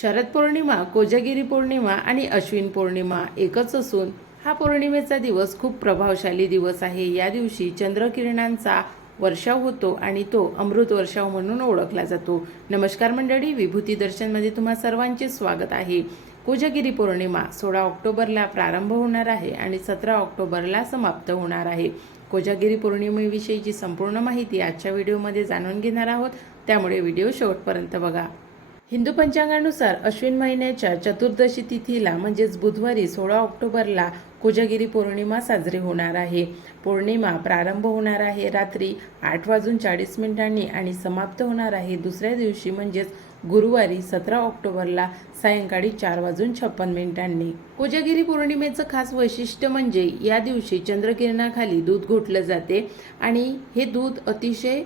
शरद पौर्णिमा, कोजागिरी पौर्णिमा आणि अश्विन पौर्णिमा एकच असून हा पौर्णिमेचा दिवस खूप प्रभावशाली दिवस आहे. या दिवशी चंद्रकिरणांचा वर्षाव होतो आणि तो अमृत वर्षाव म्हणून ओळखला जातो. नमस्कार मंडळी, विभूती दर्शनमध्ये तुम्हा सर्वांचे स्वागत आहे. कोजागिरी पौर्णिमा 16 ऑक्टोबरला प्रारंभ होणार आहे आणि 17 ऑक्टोबरला समाप्त होणार आहे. कोजागिरी पौर्णिमेविषयीची संपूर्ण माहिती आजच्या व्हिडिओमध्ये जाणून घेणार आहोत, त्यामुळे व्हिडिओ शेवटपर्यंत बघा. हिंदू पंचांगानुसार अश्विन महिन्याच्या चतुर्दशी तिथीला म्हणजेच बुधवारी 16 ऑक्टोबरला कोजागिरी पौर्णिमा साजरी होणार आहे. पौर्णिमा प्रारंभ होणार आहे रात्री 8:40 आणि समाप्त होणार आहे दुसऱ्या दिवशी म्हणजेच गुरुवारी 17 ऑक्टोबरला सायंकाळी 4:56. कोजागिरी पौर्णिमेचं खास वैशिष्ट्य म्हणजे या दिवशी चंद्रकिरणाखाली दूध घोटलं जाते आणि हे दूध अतिशय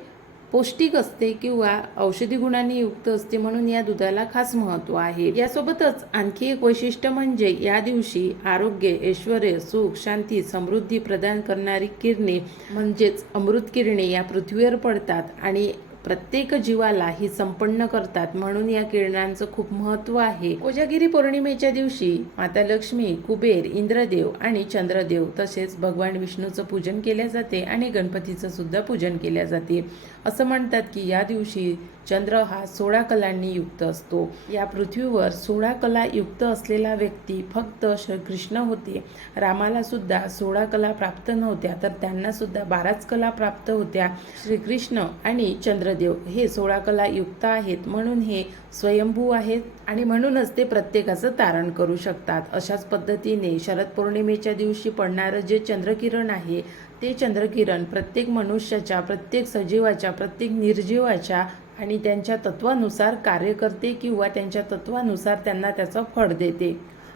पौष्टिक असते किंवा औषधी गुणांनी युक्त असते, म्हणून या दुधाला खास महत्त्व आहे. यासोबतच आणखी एक वैशिष्ट्य म्हणजे या दिवशी आरोग्य, ऐश्वर्य, सुख, शांती, समृद्धी प्रदान करणारी किरणे म्हणजेच अमृत किरणे या पृथ्वीवर पडतात आणि प्रत्येक जीवाला ही संपन्न करतात, म्हणून या किरणांचं खूप महत्त्व आहे. कोजागिरी पौर्णिमेच्या दिवशी माता लक्ष्मी, कुबेर, इंद्रदेव आणि चंद्रदेव तसेच भगवान विष्णूचं पूजन केले जाते आणि गणपतीचं सुद्धा पूजन केले जाते. असं म्हणतात की या दिवशी चंद्र हा 16 कलांनी युक्त असतो. या पृथ्वीवर 16 कला युक्त असलेला व्यक्ती फक्त श्रीकृष्ण होते. रामाला सुद्धा 16 कला प्राप्त नव्हत्या, तर त्यांना सुद्धा 12च कला प्राप्त होत्या. श्रीकृष्ण आणि चंद्रदेव हे 16 कला युक्त आहेत, म्हणून हे स्वयंभू आहेत आणि म्हणूनच ते प्रत्येकाचं तारण करू शकतात. अशाच पद्धतीने शरद पौर्णिमेच्या दिवशी पडणारं जे चंद्रकिरण आहे ते चंद्रकिरण प्रत्येक मनुष्याच्या, प्रत्येक सजीवाच्या, प्रत्येक निर्जीवाच्या आणि त्यांच्या तत्वानुसार कार्य करते किंवा त्यांच्या तत्वानुसार त्यांना त्याचं फळ देते.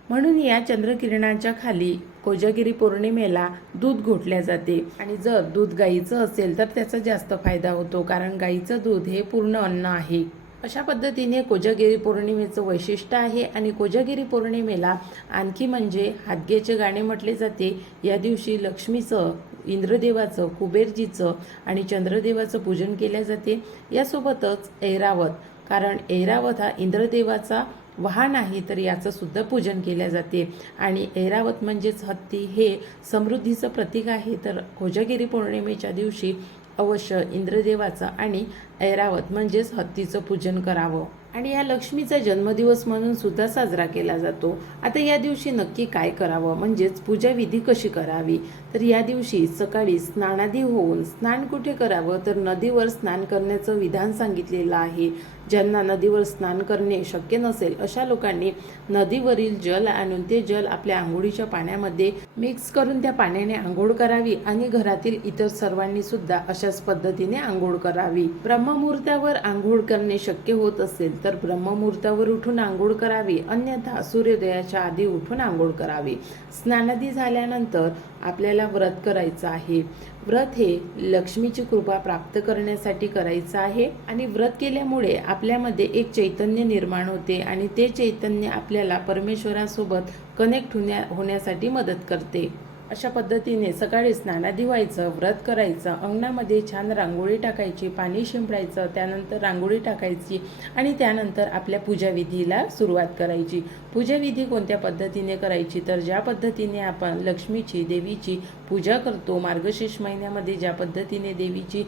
म्हणून या चंद्रकिरणाच्या खाली कोजागिरी पौर्णिमेला दूध घोटल्या जाते आणि जर दूध गाईचं असेल तर त्याचा जास्त फायदा होतो, कारण गाईचं दूध हे पूर्ण अन्न आहे. अशा पद्धतीने कोजागिरी पौर्णिमेचं वैशिष्ट्य आहे आणि कोजागिरी पौर्णिमेला आणखी म्हणजे हादग्याचे गाणे म्हटले जाते. या दिवशी लक्ष्मीचं, इंद्रदेवाचं, कुबेरजीचं आणि चंद्रदेवाचं पूजन केले जाते. यासोबतच ऐरावत, कारण ऐरावत हा इंद्रदेवाचा वाहन आहे, तर याचं सुद्धा पूजन केले जाते आणि ऐरावत म्हणजेच हत्ती हे समृद्धीचं प्रतीक आहे. तर कोजागिरी पौर्णिमेच्या दिवशी अवश्य इंद्रदेवाचं आणि ऐरावत म्हणजेच हत्तीचं पूजन करावं आणि या लक्ष्मीचा जन्मदिवस म्हणून सुद्धा साजरा केला जातो. आता या दिवशी नक्की काय करावं, म्हणजेच पूजाविधी कशी करावी, तर या दिवशी सकाळी स्नानादी होऊन स्नान कुठे करावं, तर नदीवर स्नान करण्याचं विधान सांगितलेलं आहे. ज्यांना नदीवर स्नान करणे शक्य नसेल अशा लोकांनी नदीवरील जल आणून ते जल आपल्या आंघोळीच्या पाण्यामध्ये मिक्स करून त्या पाण्याने आंघोळ करावी आणि घरातील इतर सर्वांनी सुद्धा अशाच पद्धतीने आंघोळ करावी. ब्रह्ममुहूर्तावर आंघोळ करणे शक्य होत असेल तर ब्रह्ममुहूर्तावर उठून आंघोळ करावी, अन्यथा सूर्योदयाच्या आधी उठून आंघोळ करावी. स्नानादी झाल्यानंतर आपल्याला व्रत करायचं आहे. व्रत हे लक्ष्मीची कृपा प्राप्त करण्यासाठी करायचं आहे आणि व्रत केल्यामुळे आपल्यामध्ये एक चैतन्य निर्माण होते आणि ते चैतन्य आपल्याला परमेश्वरासोबत कनेक्ट होण्यासाठी मदत करते. अशा पद्धतीने सकाळी स्नानादी व्हायचं, व्रत करायचं, अंगणामध्ये छान रांगोळी टाकायची, पाणी शिंपडायचं, त्यानंतर रांगोळी टाकायची आणि त्यानंतर आपल्या पूजाविधीला सुरुवात करायची. पूजाविधी कोणत्या पद्धतीने करायची, तर ज्या पद्धतीने आपण लक्ष्मीची, देवीची पूजा करतो, मार्गशीर्ष महिन्यामध्ये ज्या पद्धतीने देवीची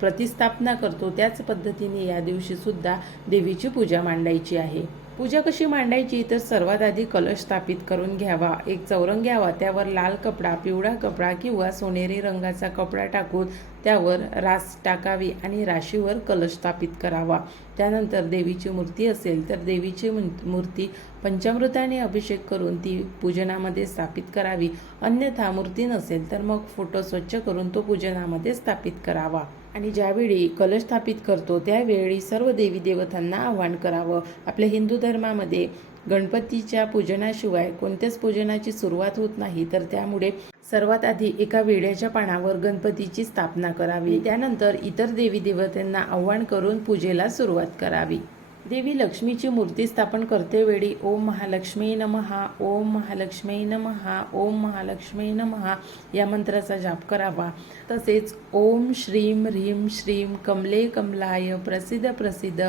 प्रतिस्थापना करतो त्याच पद्धतीने या दिवशी सुद्धा देवीची पूजा मांडायची आहे. पूजा कशी मांडायची, तर सर्वात आधी कलश स्थापित करून घ्यावा. एक चौरंग घ्यावा, त्यावर लाल कपडा, पिवळा कपडा किंवा सोनेरी रंगाचा कपडा टाकून त्यावर रास टाकावी आणि राशीवर कलश स्थापित करावा. त्यानंतर देवीची मूर्ती असेल तर देवीची मूर्ती पंचामृताने अभिषेक करून ती पूजनामध्ये स्थापित करावी. अन्यथा मूर्ती नसेल तर मग फोटो स्वच्छ करून तो पूजनामध्ये स्थापित करावा आणि ज्यावेळी कलश स्थापित करतो त्यावेळी सर्व देवी देवतांना आवाहन करावं. आपल्या हिंदू धर्मामध्ये गणपतीच्या पूजनाशिवाय कोणत्याच पूजनाची सुरुवात होत नाही, तर त्यामुळे सर्वात आधी एका वेड्याच्या पानावर गणपतीची स्थापना करावी. त्यानंतर इतर देवी देवतांना आवाहन करून पूजेला सुरुवात करावी. देवी लक्ष्मीची मूर्ती स्थापन करतेवेळी ओम महालक्ष्मी नमहा, ओम महालक्ष्मी नमहा, ओम महालक्ष्मी नमहा या मंत्राचा जाप करावा. तसेच ओम श्रीम ह्रीम श्रीम कमले कमलाय प्रसिद्ध प्रसिद्ध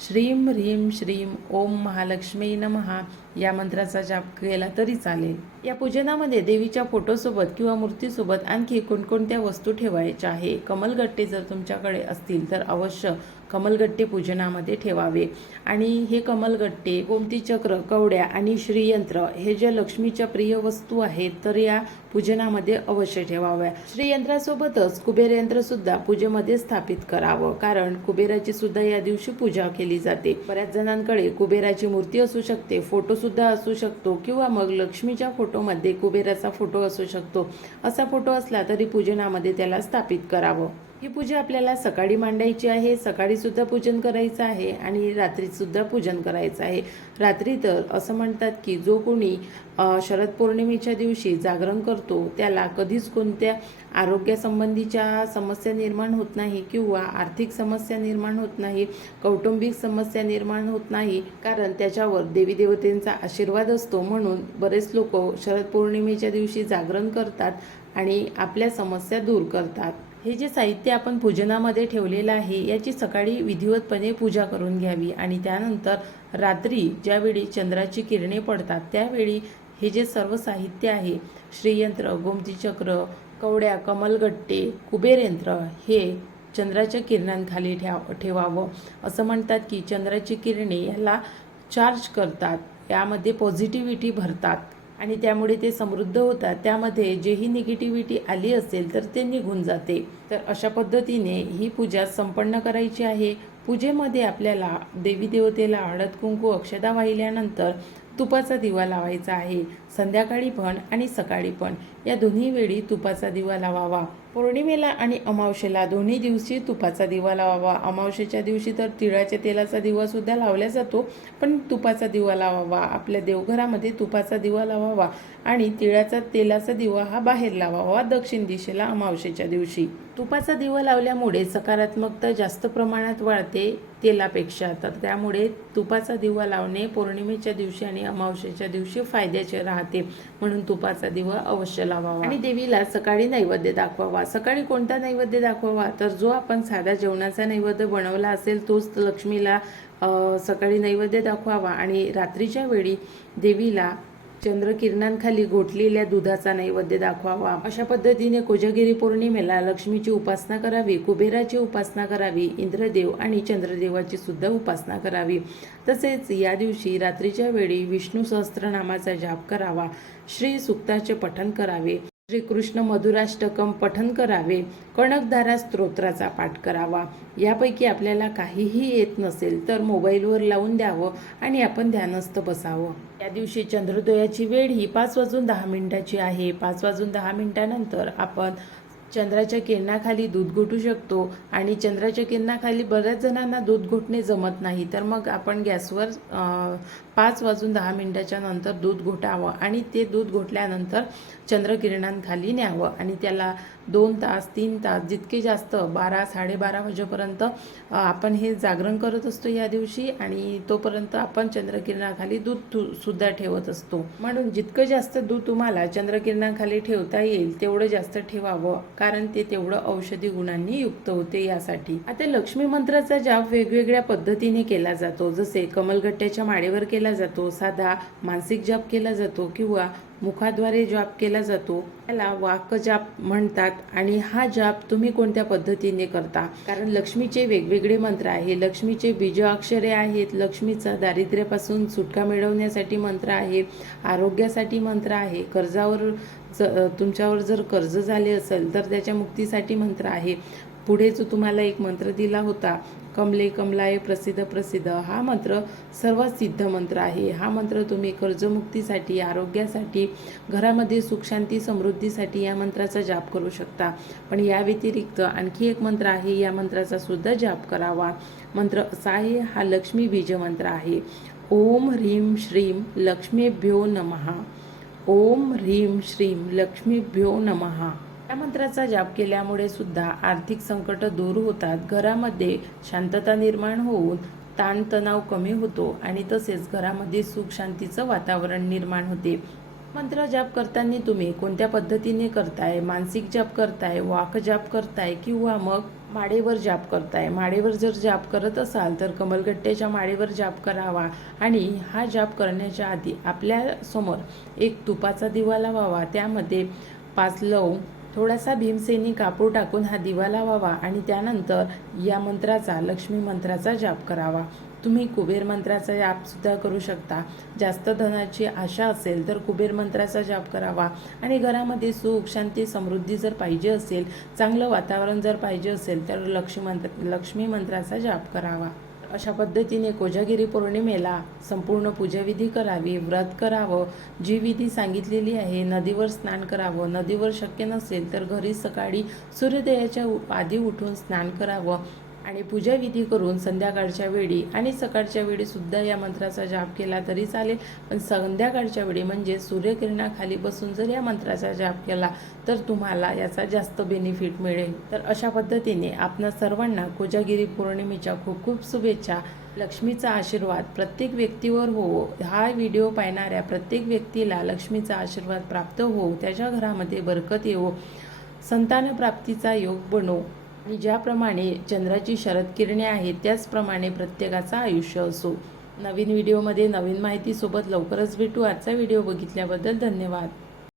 श्रीम ह्रीम श्रीम ओम महालक्ष्मी नमः या मंत्राचा जाप केला तरी चालेल. या पूजनामध्ये देवीच्या फोटोसोबत किंवा मूर्तीसोबत आणखी कोणकोणत्या वस्तू ठेवायच्या आहे. कमलगट्टे जर तुमच्याकडे असतील तर अवश्य कमलगट्टे पूजनामध्ये ठेवावे. आणि हे कमलगट्टे, गोमती चक्र, कवड्या आणि श्रीयंत्र हे ज्या लक्ष्मीच्या प्रिय वस्तू आहेत तर या पूजनामध्ये अवश्य ठेवाव्या. श्रीयंत्रासोबतच कुबेर यंत्र सुद्धा पूजेमध्ये स्थापित करावं, कारण कुबेराची सुद्धा या दिवशी पूजा केली जाते. बऱ्याच जणांकडे कुबेराची मूर्ती असू शकते, फोटो सुद्धा असू शकतो किंवा मग लक्ष्मीच्या फोटोमध्ये कुबेराचा फोटो असू शकतो. असा फोटो असला तरी पूजनामध्ये त्याला स्थापित करावं. ही पूजा आपल्याला सकाळी मांडायची आहे, सकाळी सुद्धा पूजन करायचं आहे आणि रात्री सुद्धा पूजन करायचं आहे. रात्री तर असं म्हणतात की जो कोणी शरद पौर्णिमेच्या दिवशी जागरण करतो त्याला कधीच कोणत्या आरोग्यासंबंधीच्या समस्या निर्माण होत नाही किंवा आर्थिक समस्या निर्माण होत नाही, कौटुंबिक समस्या निर्माण होत नाही, कारण त्याच्यावर देवी देवतेंचा आशीर्वाद असतो. म्हणून बरेच लोक शरद पौर्णिमेच्या दिवशी जागरण करतात आणि आपल्या समस्या दूर करतात. हे जे साहित्य आपण पूजनामध्ये ठेवलेलं आहे याची सकाळी विधिवतपणे पूजा करून घ्यावी आणि त्यानंतर रात्री ज्यावेळी चंद्राची किरणे पडतात त्यावेळी हे जे सर्व साहित्य आहे, श्रीयंत्र, गोमती चक्र, कवड्या, कमलगट्टे, कुबेर यंत्र हे चंद्राच्या किरणांखाली ठेवावं. असं म्हणतात की चंद्राची किरणे याला चार्ज करतात, यामध्ये पॉझिटिव्हिटी भरतात आणि त्यामुळे ते समृद्ध होतात. त्यामध्ये जेही निगेटिव्हिटी आली असेल तर ते निघून जाते. तर अशा पद्धतीने ही पूजा संपन्न करायची आहे. पूजेमध्ये आपल्याला देवी देवतेला हळद कुंकू अक्षता वाहिल्यानंतर तुपाचा दिवा लावायचा आहे. संध्याकाळी पण आणि सकाळी पण या दोन्ही वेळी तुपाचा दिवा लावावा. पौर्णिमेला आणि अमावस्येला दोन्ही दिवशी तुपाचा दिवा लावावा. अमावस्येच्या दिवशी तर तिळाच्या तेलाचा दिवा सुद्धा लावला जातो, पण तुपाचा दिवा लावावा. आपल्या देवघरामध्ये तुपाचा दिवा लावावा आणि तिळाचा तेलाचा दिवा हा बाहेर लावावा दक्षिण दिशेला अमावस्येच्या दिवशी. तुपाचा दिवा लावल्यामुळे सकारात्मकता जास्त प्रमाणात वाढते तेलापेक्षा, तर त्यामुळे तुपाचा दिवा लावणे पौर्णिमेच्या दिवशी आणि अमावस्येच्या दिवशी फायद्याचे राहते. म्हणून तुपाचा दिवा अवश्य लावावा. आणि देवीला सकाळी नैवेद्य दाखवावा. सकाळी कोणता नैवेद्य दाखवावा तर जो आपण साधा जेवणाचा नैवेद्य बनवला असेल तोच लक्ष्मीला सकाळी नैवेद्य दाखवावा. आणि रात्रीच्या वेळी देवीला चंद्रकिरणांखाली घोटलेल्या दुधाचा नैवेद्य दाखवावा. अशा पद्धतीने कोजागिरी पौर्णिमेला लक्ष्मीची उपासना करावी, कुबेराची उपासना करावी, इंद्रदेव आणि चंद्रदेवाची सुद्धा उपासना करावी. तसेच या दिवशी रात्रीच्या वेळी विष्णू सहस्त्रनामाचा जाप करावा, श्री सूक्ताचे पठण करावे, श्रीकृष्ण मधुराष्टकम पठण करावे, कणकधारा स्तोत्राचा पाठ करावा. यापैकी आपल्याला काहीही येत नसेल तर मोबाईलवर लावून द्यावं आणि आपण ध्यानस्थ बसावं. या दिवशी चंद्रोदयाची वेळ ही 5:10 आहे. 5:10 आपण चंद्राच्या किरणाखाली दूध घोटू शकतो. आणि चंद्राच्या किरणाखाली बऱ्याच जणांना दूध घोटणे जमत नाही, तर मग आपण गॅसवर 5:10 नंतर दूध घोटावं आणि ते दूध घोटल्यानंतर चंद्रकिरणांखाली न्यावं आणि त्याला 2 तास 3 तास जितके जास्त 12 साडेबारा वाजेपर्यंत आपण हे जागरण करत असतो या दिवशी. आणि तोपर्यंत आपण चंद्रकिरणाखाली दूध सुद्धा ठेवत असतो. म्हणून जितकं जास्त दूध तुम्हाला चंद्रकिरणाखाली ठेवता येईल तेवढं जास्त ठेवावं, कारण ते तेवढं औषधी गुणांनी युक्त होते यासाठी. आता लक्ष्मी मंत्राचा जाप वेगवेगळ्या पद्धतीने केला जातो. जसे कमलगट्ट्याच्या माळेवर केला जातो, साधा मानसिक जाप केला जातो किंवा मुखाद्वारे जाप केला जातो. त्याला वाक जाप म्हणतात. आणि हा जाप तुम्ही कोणत्या पद्धतीने करता, कारण लक्ष्मीचे वेगवेगळे मंत्र आहे, लक्ष्मीचे बीज अक्षरे आहेत, लक्ष्मीचा दारिद्र्यापासून सुटका मिळवण्यासाठी मंत्र आहे, आरोग्यासाठी मंत्र आहे, कर्जावर तुमच्यावर जर कर्ज झाले असेल तर त्याच्या मुक्तीसाठी मंत्र आहे. पुढे जो तुम्हाला एक मंत्र दिला होता, कमले कमलाय प्रसिद्ध प्रसिद्ध, हा मंत्र सर्वात सिद्ध मंत्र आहे. हा मंत्र तुम्ही कर्जमुक्तीसाठी, आरोग्यासाठी, घरामध्ये सुख शांती समृद्धीसाठी या मंत्राचा जाप करू शकता. पण या व्यतिरिक्त आणखी एक मंत्र आहे, या मंत्राचा सुद्धा जाप करावा. मंत्र असा आहे, हा लक्ष्मी बीज मंत्र आहे. ओम ह्रीम श्रीम लक्ष्मीभ्यो नमः. ओम ह्रीम श्रीम लक्ष्मीभ्यो नमः. या मंत्राचा जाप केल्यामुळे सुद्धा आर्थिक संकट दूर होतात, घरामध्ये शांतता निर्माण होऊन ताणतणाव कमी होतो आणि तसेच घरामध्ये सुख शांतीचं वातावरण निर्माण होते. मंत्र जाप करताना तुम्ही कोणत्या पद्धतीने करताय, मानसिक जाप करताय, वाक जाप करताय किंवा मग माळेवर जाप करताय. माळेवर जर जाप करत असाल तर कमलगट्ट्याच्या माळेवर जाप करावा आणि हा जाप करण्याच्या आधी आपल्यासमोर एक तुपाचा दिवा लावावा. त्यामध्ये 5 लवंग, थोडासा भीमसेनी कापूर टाकून हा दिवा लावावा आणि त्यानंतर या मंत्राचा, लक्ष्मी मंत्राचा जाप करावा. तुम्ही कुबेर मंत्राचा जापसुद्धा करू शकता. जास्त धनाची आशा असेल तर कुबेर मंत्राचा जाप करावा आणि घरामध्ये सुख, शांती, समृद्धी जर पाहिजे असेल, चांगलं वातावरण जर पाहिजे असेल तर लक्ष्मी मंत्राचा जाप करावा. अशा पद्धतीने कोजागिरी पौर्णिमेला संपूर्ण पूजाविधी करावी, व्रत करावं, जी विधी सांगितलेली आहे. नदीवर स्नान करावं. नदीवर शक्य नसेल तर घरी सकाळी सूर्योदयाच्या आधी उठून स्नान करावं आणि पूजाविधी करून संध्याकाळच्या वेळी आणि सकाळच्या वेळी सुद्धा या मंत्राचा जाप केला तरी चालेल. पण संध्याकाळच्या वेळी म्हणजे सूर्यकिरणाखाली बसून जर या मंत्राचा जाप केला तर तुम्हाला याचा जास्त बेनिफिट मिळेल. तर अशा पद्धतीने आपणा सर्वांना कोजागिरी पौर्णिमेच्या खूप खूप शुभेच्छा. लक्ष्मीचा आशीर्वाद प्रत्येक व्यक्तीवर हो. हा व्हिडिओ पाहणाऱ्या प्रत्येक व्यक्तीला लक्ष्मीचा आशीर्वाद प्राप्त हो. त्याच्या घरामध्ये बरकत येवो. संतान प्राप्तीचा योग बनो. आणि ज्याप्रमाणे चंद्राची शरद किरणे आहेत त्याचप्रमाणे प्रत्येकाचं आयुष्य असो. नवीन व्हिडिओमध्ये नवीन माहितीसोबत लवकरच भेटू. आजचा व्हिडिओ बघितल्याबद्दल धन्यवाद.